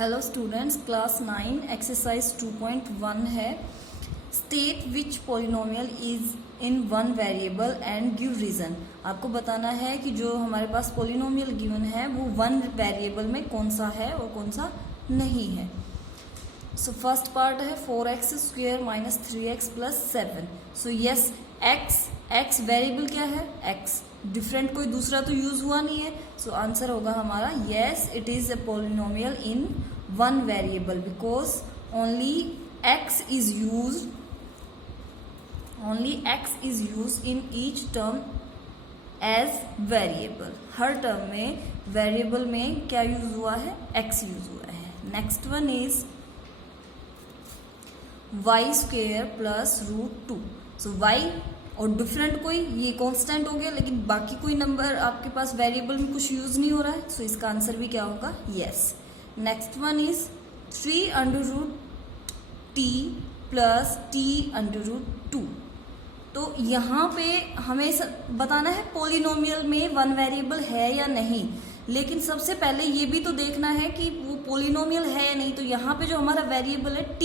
Hello students, class 9 exercise 2.1 है। State which polynomial is in one variable and give reason. आपको बताना है कि जो हमारे पास पॉलिनोमियल गिवन है वो वन वेरिएबल में कौन सा है और कौन सा नहीं है। सो फर्स्ट पार्ट है 4x square minus 3x plus 7। So yes, x variable क्या है, x डिफरेंट कोई दूसरा तो यूज हुआ नहीं है। सो आंसर होगा हमारा yes, it is a polynomial in one variable because only x is use in each term as variable. हर टर्म में वेरिएबल में क्या यूज हुआ है, x यूज हुआ है। Next one is y square plus √2। So y और different कोई ये कांस्टेंट हो गया, लेकिन बाकी कोई नंबर आपके पास वेरिएबल में कुछ यूज नहीं हो रहा है। सो इसका आंसर भी क्या होगा, yes. Next one is 3√t plus t√2। तो यहाँ पे हमें बताना है पॉलिनोमियल में वन वेरिएबल है या नहीं, लेकिन सबसे पहले ये भी तो देखना है कि वो पॉलिनोमियल है या नहीं। तो यहाँ पे जो हमारा वेरिएबल है t,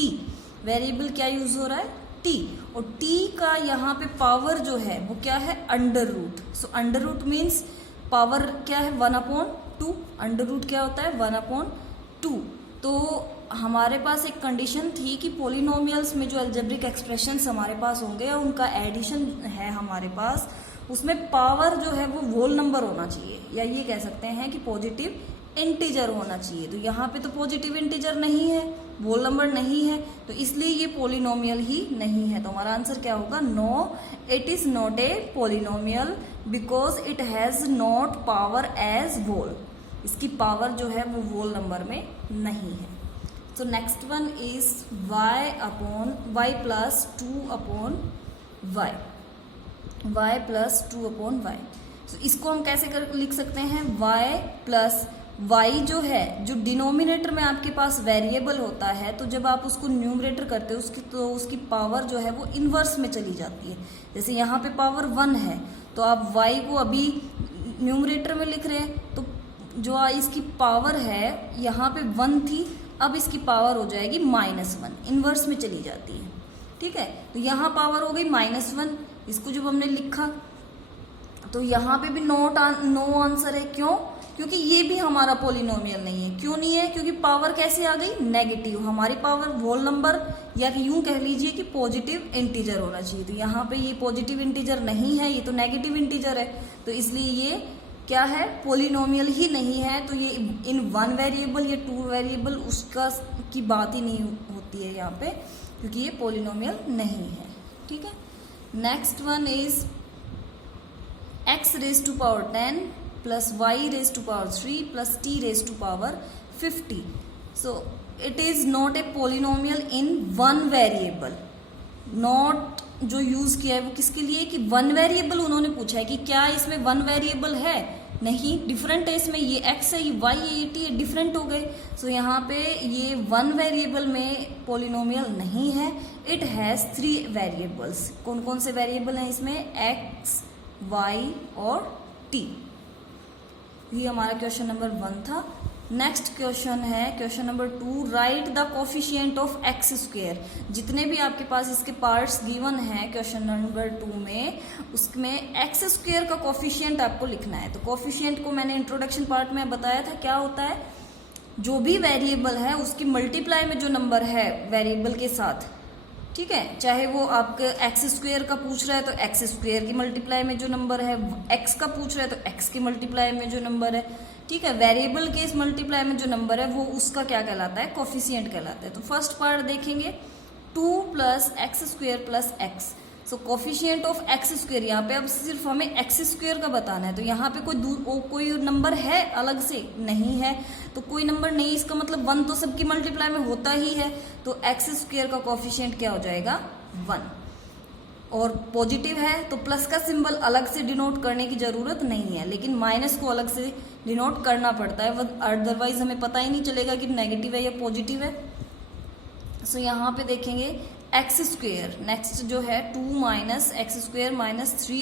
वेरिएबल क्या यूज हो रहा है, t, और t का यहाँ पे पावर जो है वो क्या है, under root. So under root means power क्या है, 1/2। अंडर रूट क्या होता है, 1/2। तो हमारे पास एक कंडीशन थी कि पॉलिनोमियल्स में जो अलजेब्रिक एक्सप्रेशंस हमारे पास होंगे या उनका एडिशन है हमारे पास, उसमें पावर जो है वो होल नंबर होना चाहिए, या ये कह सकते हैं कि पॉजिटिव इंटीजर होना चाहिए। तो यहाँ पे तो पॉजिटिव इंटीजर नहीं है, होल नंबर नहीं है, तो इसलिए ये पॉलिनोमियल ही नहीं है। तो हमारा आंसर क्या होगा, no, it is not a polynomial because it has not power as whole. इसकी पावर जो है वो होल नंबर में नहीं है। तो next one is y plus 2/y, y plus 2/y। तो इसको हम कैसे लिख सकते हैं, y प्लस y जो है, जो डिनोमिनेटर में आपके पास वेरिएबल होता है, तो जब आप उसको न्यूमरेटर करते हो उसकी पावर जो है वो इनवर्स में चली जाती है। जैसे यहाँ पे पावर 1 है तो आप y को अभी न्यूमरेटर में लिख रहे हैं, तो जो इसकी पावर है यहाँ पे 1 थी, अब इसकी पावर हो जाएगी -1, इनवर्स में चली जाती है। ठीक है, तो यहाँ पावर हो गई -1। इसको जब हमने लिखा तो यहाँ पे भी नो आंसर है। क्यों? क्योंकि ये भी हमारा पॉलिनोमियल नहीं है। क्यों नहीं है? क्योंकि पावर कैसे आ गई, नेगेटिव। हमारी पावर होल नंबर या यूं कह लीजिए कि पॉजिटिव इंटीजर होना चाहिए। तो यहाँ पे ये पॉजिटिव इंटीजर नहीं है, ये तो नेगेटिव इंटीजर है, तो इसलिए ये क्या है, पॉलिनोमियल ही नहीं है। तो ये इन वन वेरिएबल या टू वेरिएबल उसका की बात ही नहीं होती है यहाँ पे, क्योंकि ये पॉलिनोमियल नहीं है। ठीक है, next one is x raised to power 10 plus y raised to power 3 plus t raised to power 50. So it is not a polynomial in one variable. Not जो यूज किया है वो किसके लिए, कि वन वेरिएबल उन्होंने पूछा है कि क्या इसमें वन वेरिएबल है, नहीं, डिफरेंट है। इसमें ये x है, ये y है, ये t है, डिफरेंट हो गए। सो यहाँ पे ये वन वेरिएबल में पॉलिनोमियल नहीं है। It has 3 variables. कौन कौन से वेरिएबल हैं इसमें, x, y और t। ये हमारा क्वेश्चन नंबर 1 था। नेक्स्ट क्वेश्चन है question number 2, right the coefficient of x square. जितने भी आपके पास इसके पार्ट्स गिवन है क्वेश्चन नंबर 2 में, उसमें x स्क्वेयर का कोफिशिएंट आपको लिखना है। तो कोफिशिएंट को मैंने इंट्रोडक्शन पार्ट में बताया था, क्या होता है, जो भी वेरिएबल है उसकी मल्टीप्लाई में जो नंबर है वेरिएबल के साथ, ठीक है, चाहे वो आपके एक्स स्क्वेयर का पूछ रहा है तो एक्स स्क्वेयर की मल्टीप्लाई में जो नंबर है, एक्स का पूछ रहा है तो एक्स की मल्टीप्लाई में जो नंबर है, ठीक है, वेरिएबल के इस मल्टीप्लाई में जो नंबर है वो उसका क्या कहलाता है, कोफिशिएंट कहलाता है। तो फर्स्ट पार्ट देखेंगे 2 plus x square plus x. So coefficient of x square, यहाँ पे अब सिर्फ हमें एक्स स्क्वेयर का बताना है। तो यहाँ पे कोई नंबर है अलग से, नहीं है, तो कोई नंबर नहीं, इसका मतलब 1 तो सबकी मल्टीप्लाई में होता ही है। तो एक्स स्क्वेयर का कोफिशिएंट क्या हो जाएगा, 1। और पॉजिटिव है तो प्लस का सिंबल अलग से डिनोट करने की जरूरत नहीं है, लेकिन माइनस को अलग से डिनोट करना पड़ता है, अदरवाइज हमें पता ही नहीं चलेगा कि नेगेटिव है या पॉजिटिव है। सो यहाँ पे देखेंगे एक्स स्क्वेयर, नेक्स्ट जो है 2 minus x square minus 3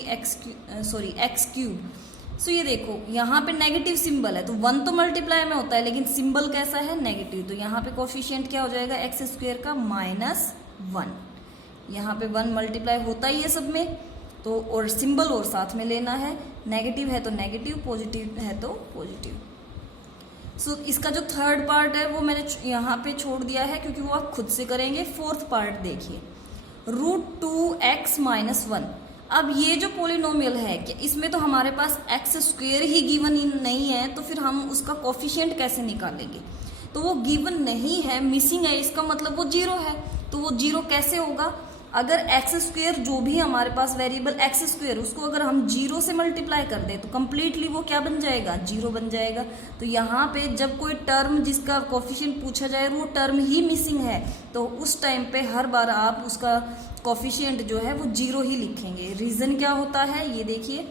x cube. So ये देखो यहाँ पे नेगेटिव सिंबल है, तो 1 तो मल्टीप्लाई में होता है लेकिन सिंबल कैसा है, नेगेटिव। तो यहाँ पे कोफिशिएंट क्या हो जाएगा, एक्स स्क्वायर का -1। यहाँ पे 1 मल्टीप्लाई होता ही है सब में, तो और सिंबल और साथ में लेना है, नेगेटिव है तो नेगेटिव, पॉजिटिव है तो पॉजिटिव। सो इसका जो थर्ड पार्ट है वो मैंने यहाँ पे छोड़ दिया है क्योंकि वो आप खुद से करेंगे। फोर्थ पार्ट देखिए, √2x - 1। अब ये जो पोलिनोमियल है कि इसमें तो हमारे पास एक्स स्क्वायर ही गिवन नहीं है, तो फिर हम उसका कोफिशिएंट कैसे निकालेंगे। तो वो गिवन नहीं है, मिसिंग है, इसका मतलब वो 0 है। तो वो 0 कैसे होगा, अगर एक्स स्क्वायर जो भी हमारे पास वेरिएबल एक्स स्क्वायर उसको अगर हम 0 से मल्टीप्लाई कर दें तो कंप्लीटली वो क्या बन जाएगा, 0 बन जाएगा। तो यहाँ पे जब कोई टर्म जिसका कोफिशिएंट पूछा जाए वो टर्म ही मिसिंग है, तो उस टाइम पे हर बार आप उसका कोफिशिएंट जो है वो 0 ही लिखेंगे। रीजन क्या होता है ये देखिए,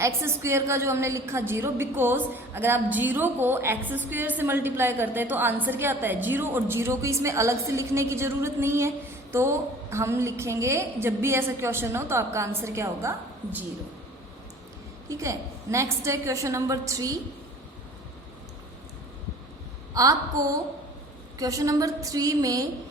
एक्स स्क्वायर का जो हमने लिखा 0, बिकॉज अगर आप 0 को एक्स स्क्वायर से मल्टीप्लाई करते हैं तो आंसर क्या आता है, 0। और 0 को इसमें अलग से लिखने की जरूरत नहीं है, तो हम लिखेंगे जब भी ऐसा क्वेश्चन हो तो आपका आंसर क्या होगा, 0। ठीक है, नेक्स्ट है क्वेश्चन नंबर 3। आपको क्वेश्चन नंबर 3 में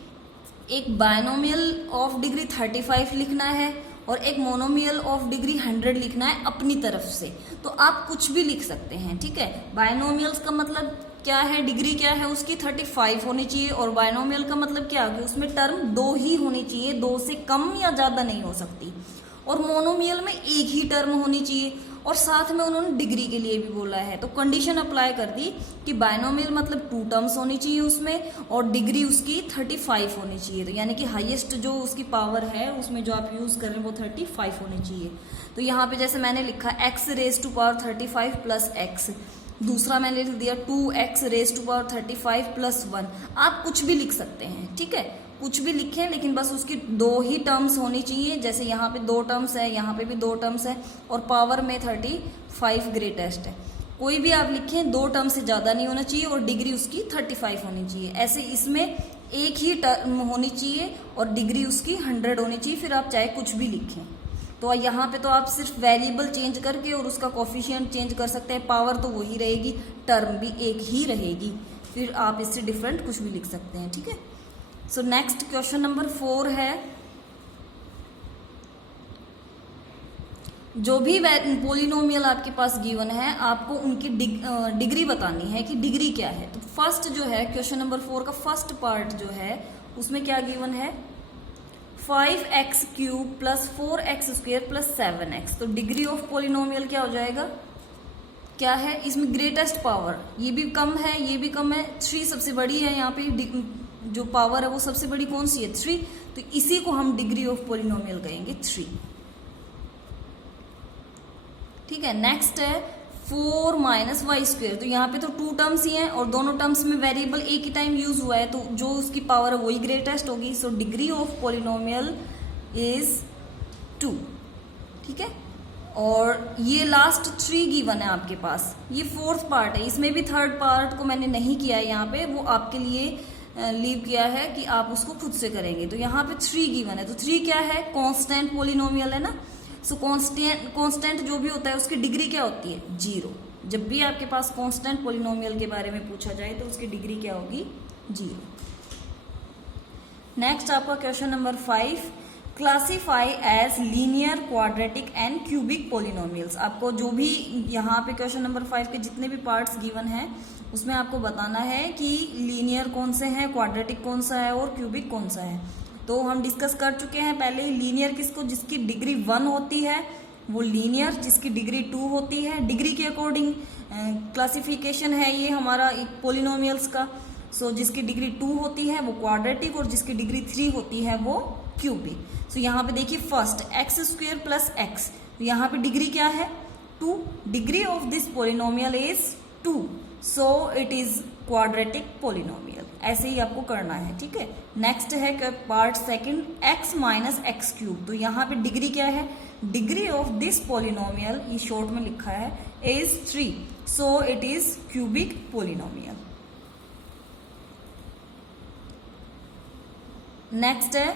एक बायनोमियल ऑफ डिग्री 35 लिखना है और एक मोनोमियल ऑफ डिग्री 100 लिखना है अपनी तरफ से। तो आप कुछ भी लिख सकते हैं, ठीक है। बायनोमियल्स का मतलब क्या है, डिग्री क्या है उसकी 35 होनी चाहिए, और बायनोमियल का मतलब क्या है, उसमें टर्म 2 ही होनी चाहिए, 2 से कम या ज्यादा नहीं हो सकती। और मोनोमियल में एक ही टर्म होनी चाहिए, और साथ में उन्होंने डिग्री के लिए भी बोला है। तो कंडीशन अप्लाई कर दी कि बायनोमियल मतलब 2 टर्म्स होनी चाहिए उसमें, और डिग्री उसकी 35 होनी चाहिए। तो यानी कि हाईएस्ट जो उसकी पावर है उसमें जो आप यूज कर रहे हैं वो 35 होनी चाहिए। तो यहाँ पे जैसे मैंने लिखा x⁻35 प्लस x, दूसरा मैंने लिख दिया 2x⁻35 प्लस 1। आप कुछ भी लिख सकते हैं, ठीक है, कुछ भी लिखें, लेकिन बस उसकी 2 ही टर्म्स होनी चाहिए। जैसे यहाँ पे 2 टर्म्स है, यहाँ पे भी 2 टर्म्स है, और पावर में 35 ग्रेटेस्ट है। कोई भी आप लिखें, 2 टर्म से ज्यादा नहीं होना चाहिए, और डिग्री उसकी 35 होनी चाहिए। ऐसे इसमें एक ही टर्म होनी चाहिए और डिग्री उसकी 100 होनी चाहिए, फिर आप चाहे कुछ भी लिखें। तो यहाँ पे तो आप सिर्फ वेरिएबल चेंज करके और उसका कोफिशिएंट चेंज कर सकते हैं, पावर तो वही रहेगी, टर्म भी एक ही रहेगी, फिर आप इससे डिफरेंट कुछ भी लिख सकते हैं, ठीक है। सो नेक्स्ट क्वेश्चन नंबर 4 है, जो भी पोलिनोमियल आपके पास गिवन है आपको उनकी डिग्री बतानी है कि डिग्री क्या है। तो फर्स्ट जो है क्वेश्चन नंबर 4 का फर्स्ट पार्ट जो है उसमें क्या गिवन है, 5x³ plus 4x² plus 7x। तो डिग्री ऑफ पोलिनोमियल क्या हो जाएगा, क्या है इसमें ग्रेटेस्ट पावर, ये भी कम है ये भी कम है, 3 सबसे बड़ी है। यहाँ पे जो पावर है वो सबसे बड़ी कौन सी है, 3। तो इसी को हम डिग्री ऑफ पोलिनोमियल कहेंगे, 3। ठीक है, नेक्स्ट है 4 - y²। तो यहाँ पे तो 2 टर्म्स ही हैं और दोनों टर्म्स में वेरिएबल एक ही टाइम यूज हुआ है, तो जो उसकी पावर है वही ग्रेटेस्ट होगी। So degree of polynomial is 2। ठीक है, और ये लास्ट 3 गिवन है आपके पास, ये 4th पार्ट है, इसमें भी 3rd पार्ट को मैंने नहीं किया है यहाँ पे, वो आपके लिए लीव किया है कि आप उसको खुद से करेंगे। तो यहाँ पे 3 गिवन है, तो 3 क्या है, कांस्टेंट पोलिनोमियल है ना। सो कांस्टेंट जो भी होता है उसकी डिग्री क्या होती है, 0। जब भी आपके पास कांस्टेंट पोलिनोमियल के बारे में पूछा जाए तो उसकी डिग्री क्या होगी, 0। नेक्स्ट आपका question number 5, classify as linear, quadratic and cubic polynomials. आपको जो भी यहाँ पे क्वेश्चन नंबर 5 के जितने भी पार्ट्स गिवन हैं उसमें आपको बताना है कि लीनियर कौन से हैं, क्वाड्रेटिक कौन सा है और क्यूबिक कौन सा है। तो हम डिस्कस कर चुके हैं पहले ही, लीनियर किसको, जिसकी डिग्री 1 होती है वो लीनियर, जिसकी डिग्री 2 होती है। डिग्री के अकॉर्डिंग क्लासिफिकेशन है ये हमारा पोलिनोमियल्स का। सो जिसकी डिग्री 2 होती है वो क्वाड्रेटिक और जिसकी डिग्री 3 होती है वो क्यूबिक। सो यहाँ पे देखिए फर्स्ट x² प्लस x, तो यहाँ पे डिग्री क्या है, 2। Degree of this polynomial is 2, so it is quadratic polynomial. ऐसे ही आपको करना है, ठीक है। नेक्स्ट है पार्ट सेकंड, x - x³। तो यहाँ पे डिग्री क्या है, डिग्री ऑफ दिस पोलिनोमियल, ये शॉर्ट में लिखा है, is 3, so it is cubic polynomial. Next है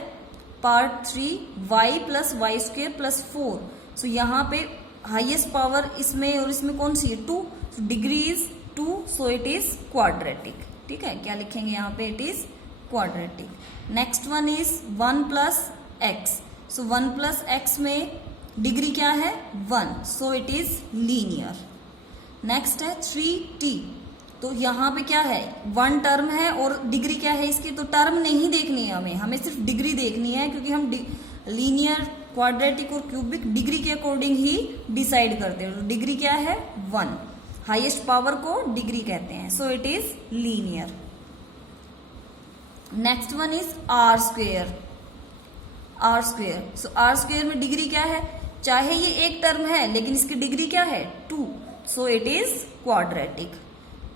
पार्ट 3, y + y² + 4। सो यहाँ पे हाईएस्ट पावर इसमें और इसमें कौन सी है, 2, degree is 2, so it is quadratic. ठीक है, क्या लिखेंगे यहाँ पे, it is quadratic. Next one is 1 plus x, so 1 plus x में डिग्री क्या है, 1, सो इट इज लीनियर। नेक्स्ट है 3t, तो यहाँ पे क्या है, 1 टर्म है और डिग्री क्या है इसकी, तो टर्म नहीं देखनी है हमें सिर्फ डिग्री देखनी है, क्योंकि हम लीनियर, क्वाड्रेटिक और क्यूबिक डिग्री के अकॉर्डिंग ही डिसाइड करते हैं। तो डिग्री क्या है, 1, हाईएस्ट पावर को डिग्री कहते हैं, so it is linear. Next one is R square, R square, so R square में डिग्री क्या है, चाहे ये एक टर्म है लेकिन इसकी डिग्री क्या है, 2, सो it is quadratic.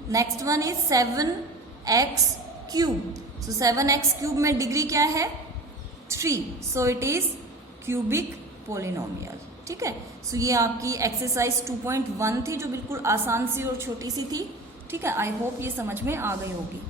Next one is 7x cube, so 7x cube में डिग्री क्या है, 3, सो इट इज क्यूबिक पोलिनोमियल। ठीक है, सो ये आपकी एक्सरसाइज 2.1 थी, जो बिल्कुल आसान सी और छोटी सी थी। ठीक है, आई होप ये समझ में आ गई होगी।